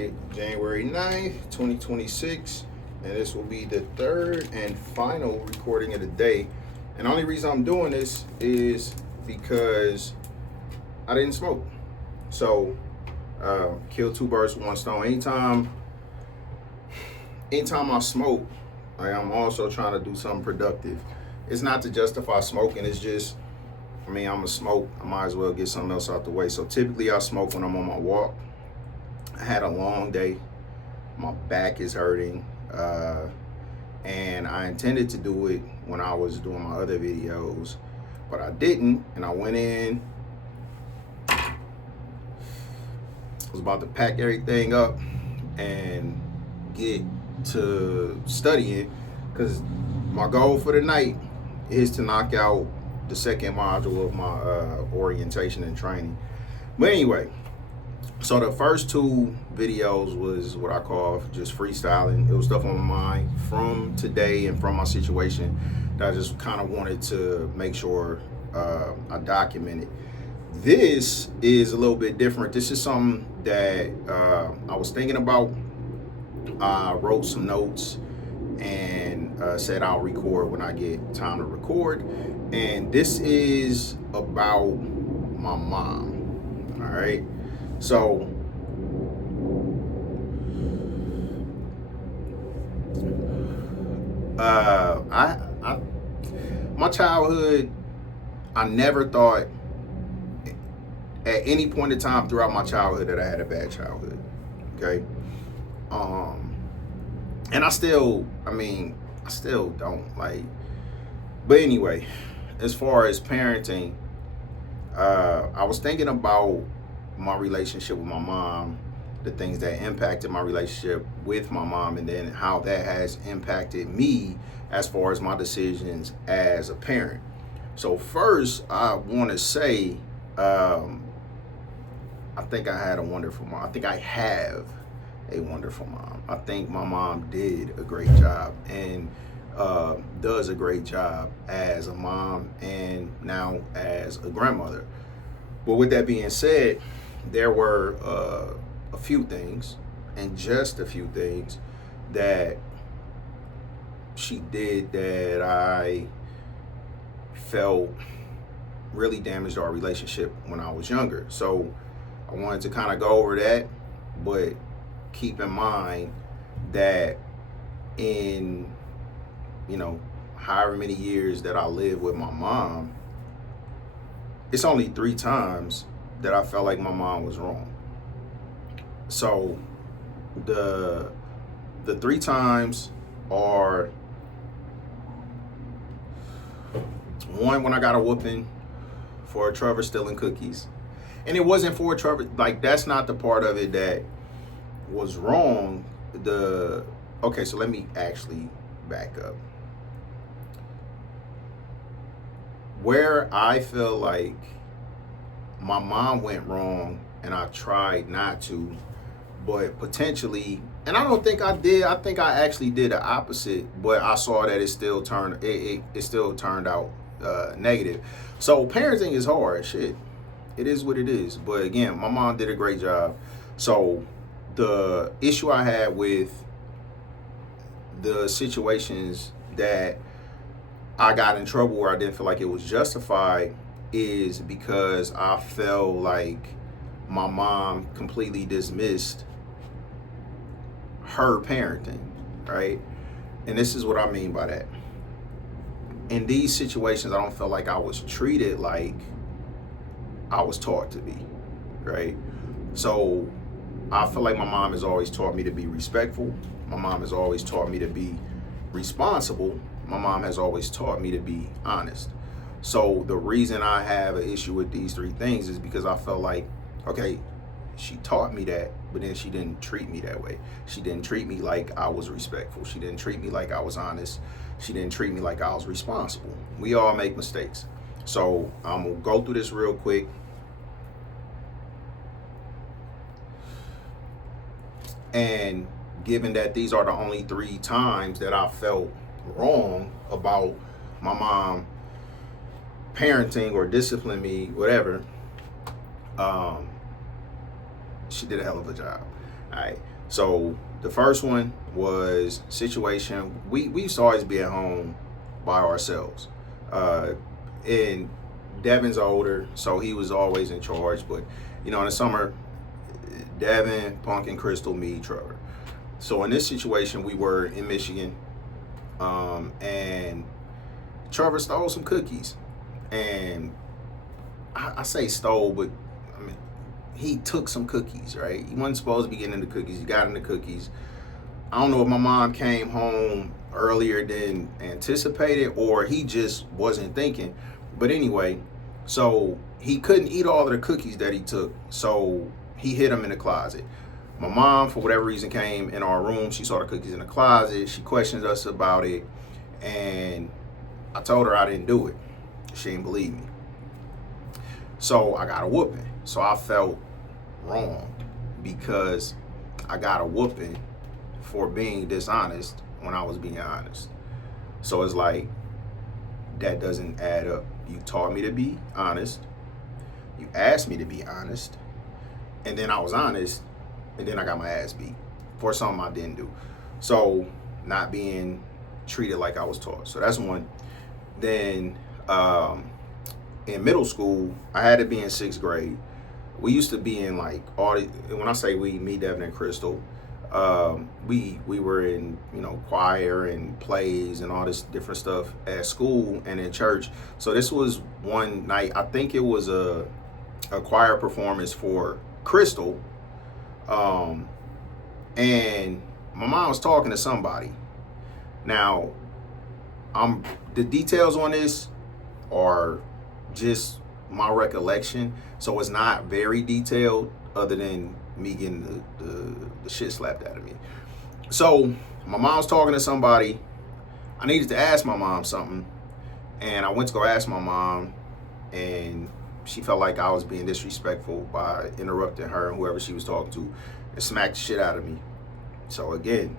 Friday, January 9th, 2026, and this will be the third and final recording of the day. And the only reason I'm doing this is because I didn't smoke. So, kill two birds with one stone. Anytime I smoke, I'm also trying to do something productive. It's not to justify smoking, it's just, I'm a smoke. I might as well get something else out the way. So typically I smoke when I'm on my walk. I had a long day. My back is hurting. And I intended to do it when I was doing my other videos, but I didn't. And I went in, I was about to pack everything up and get to studying, because my goal for the night is to knock out the second module of my orientation and training. But anyway, so the first two videos was what I call just freestyling. It was stuff on my mind from today and from my situation that I just kind of wanted to make sure I documented. This is a little bit different. This is something that I was thinking about. I wrote some notes and said I'll record when I get time to record. And this is about my mom. All right. So my childhood, I never thought at any point in time throughout my childhood that I had a bad childhood. Okay. And I still don't like, but anyway, as far as parenting, I was thinking about my relationship with my mom, the things that impacted my relationship with my mom, and then how that has impacted me as far as my decisions as a parent. So first, I want to say, I think I had a wonderful mom. I think I have a wonderful mom. I think my mom did a great job and does a great job as a mom and now as a grandmother. But with that being said, there were a few things, and just a few things, that she did that I felt really damaged our relationship when I was younger. So I wanted to kind of go over that, but keep in mind that in, however many years that I lived with my mom, it's only 3 times that I felt like my mom was wrong. So the 3 times are: one, when I got a whooping for Trevor stealing cookies. And it wasn't for Trevor, like, that's not the part of it that was wrong. Okay, so let me actually back up. Where I feel like my mom went wrong, and I tried not to, but potentially, and I don't think I did. I think I actually did the opposite, but I saw that it still turned out negative. So parenting is hard. Shit, it is what it is. But again, my mom did a great job. So the issue I had with the situations that I got in trouble where I didn't feel like it was justified is because I felt like my mom completely dismissed her parenting, right? And this is what I mean by that. In these situations, I don't feel like I was treated like I was taught to be, right? So I feel like my mom has always taught me to be respectful. My mom has always taught me to be responsible. My mom has always taught me to be honest. So the reason I have an issue with these 3 things is because I felt like, okay, she taught me that, but then she didn't treat me that way. She didn't treat me like I was respectful. She didn't treat me like I was honest. She didn't treat me like I was responsible. We all make mistakes. So I'm gonna go through this real quick. And given that these are the only 3 times that I felt wrong about my mom parenting or disciplining me, whatever, she did a hell of a job. All right. So the first one was situation. We used to always be at home by ourselves. Uh, and Devin's older, so he was always in charge. But in the summer, Devin, Punk, and Crystal, me, Trevor. So in this situation, we were in Michigan, and Trevor stole some cookies, and I say stole, but I mean he took some cookies. Right? He wasn't supposed to be getting into cookies. He got into cookies. I don't know if my mom came home earlier than anticipated or he just wasn't thinking. But anyway, so he couldn't eat all of the cookies that he took. So he hid them in the closet. My mom, for whatever reason, came in our room. She saw the cookies in the closet. She questioned us about it. And I told her I didn't do it. She didn't believe me. So I got a whooping. So I felt wrong because I got a whooping for being dishonest when I was being honest. So it's like, that doesn't add up. You taught me to be honest. You asked me to be honest. And then I was honest. And then I got my ass beat for something I didn't do. So not being treated like I was taught. So that's one. Then in middle school, I had to be in 6th grade. We used to be in like when I say we, me, Devin, and Crystal, we were in choir and plays and all this different stuff at school and in church. So this was one night. I think it was a choir performance for Crystal, and my mom was talking to somebody. Now, the details on this are just my recollection, so it's not very detailed other than me getting the shit slapped out of me. So my mom was talking to somebody. I needed to ask my mom something, and I went to go ask my mom, and she felt like I was being disrespectful by interrupting her and whoever she was talking to, and smacked the shit out of me. So again,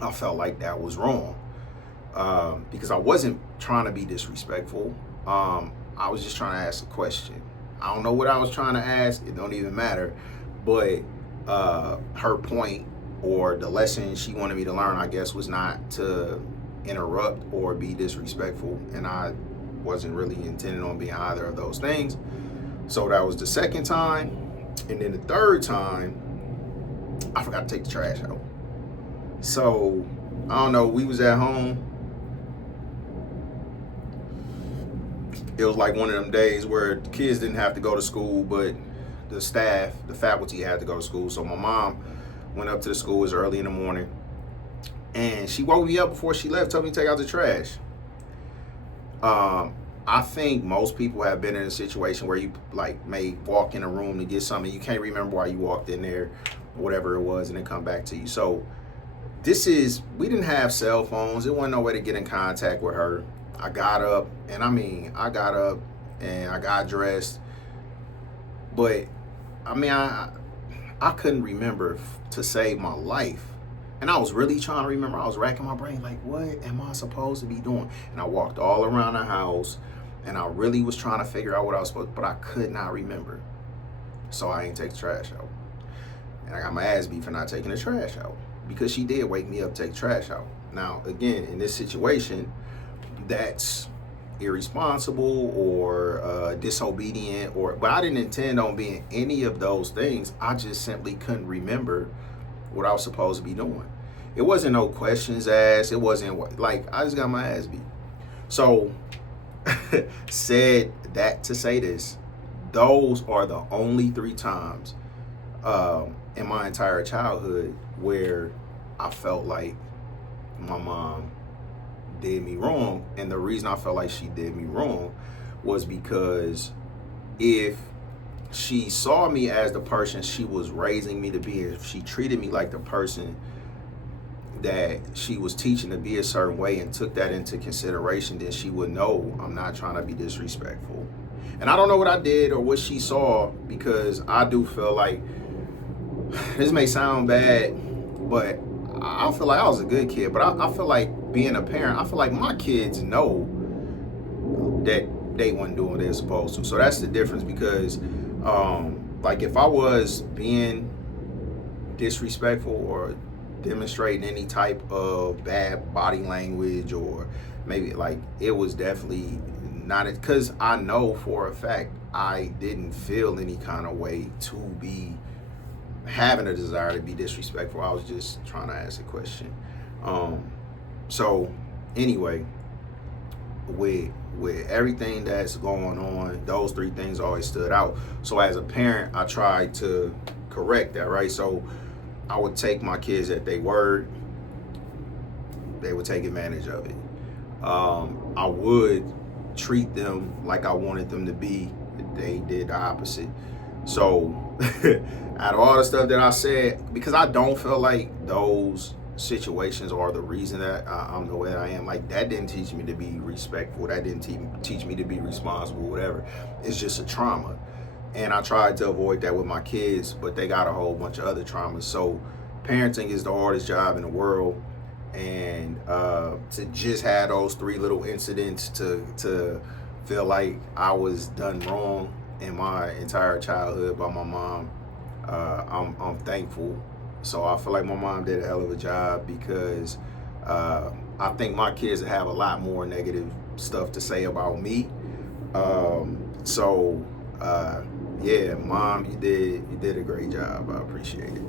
I felt like that was wrong, because I wasn't trying to be disrespectful. I was just trying to ask a question. I don't know what I was trying to ask. It don't even matter. But her point or the lesson she wanted me to learn, I guess, was not to interrupt or be disrespectful. And I wasn't really intending on being either of those things. So that was the second time. And then the third time, I forgot to take the trash out. So, I don't know, we was at home. It was like one of them days where the kids didn't have to go to school, but the staff, the faculty had to go to school. So my mom went up to the school. It was early in the morning, and she woke me up before she left, told me to take out the trash. I think most people have been in a situation where you may walk in a room to get something, you can't remember why you walked in there, whatever it was, and then come back to you. So we didn't have cell phones. There wasn't no way to get in contact with her. I got up and I got dressed, but I couldn't remember to save my life. And I was really trying to remember. I was racking my brain like, what am I supposed to be doing? And I walked all around the house, and I really was trying to figure out what I was supposed to, but I could not remember. So I ain't take the trash out. And I got my ass beat for not taking the trash out, because she did wake me up to take the trash out. Now, again, in this situation, that's irresponsible or disobedient, but I didn't intend on being any of those things. I just simply couldn't remember what I was supposed to be doing. It wasn't no questions asked. It wasn't like I just got my ass beat. So said that to say this, those are the only 3 times in my entire childhood where I felt like my mom did me wrong. And the reason I felt like she did me wrong was because if she saw me as the person she was raising me to be, if she treated me like the person that she was teaching to be a certain way and took that into consideration, then she would know I'm not trying to be disrespectful. And I don't know what I did or what she saw, because I do feel like, this may sound bad, but I feel like I was a good kid. But I feel like being a parent, I feel like my kids know that they weren't doing what they're supposed to. So that's the difference, because like if I was being disrespectful or demonstrating any type of bad body language, or maybe like it was definitely not, because I know for a fact I didn't feel any kind of way to be having a desire to be disrespectful. I was just trying to ask a question. So anyway, with everything that's going on, those three things always stood out. So as a parent, I tried to correct that, right? So I would take my kids at their word. They would take advantage of it. I would treat them like I wanted them to be. They did the opposite. So out of all the stuff that I said, because I don't feel like those situations are the reason that I'm the way I am. Like, that didn't teach me to be respectful. That didn't teach me to be responsible, whatever. It's just a trauma. And I tried to avoid that with my kids, but they got a whole bunch of other traumas. So parenting is the hardest job in the world. And to just have those three little incidents to feel like I was done wrong in my entire childhood by my mom, I'm thankful. So I feel like my mom did a hell of a job, because I think my kids have a lot more negative stuff to say about me. So yeah, Mom, you did a great job. I appreciate it.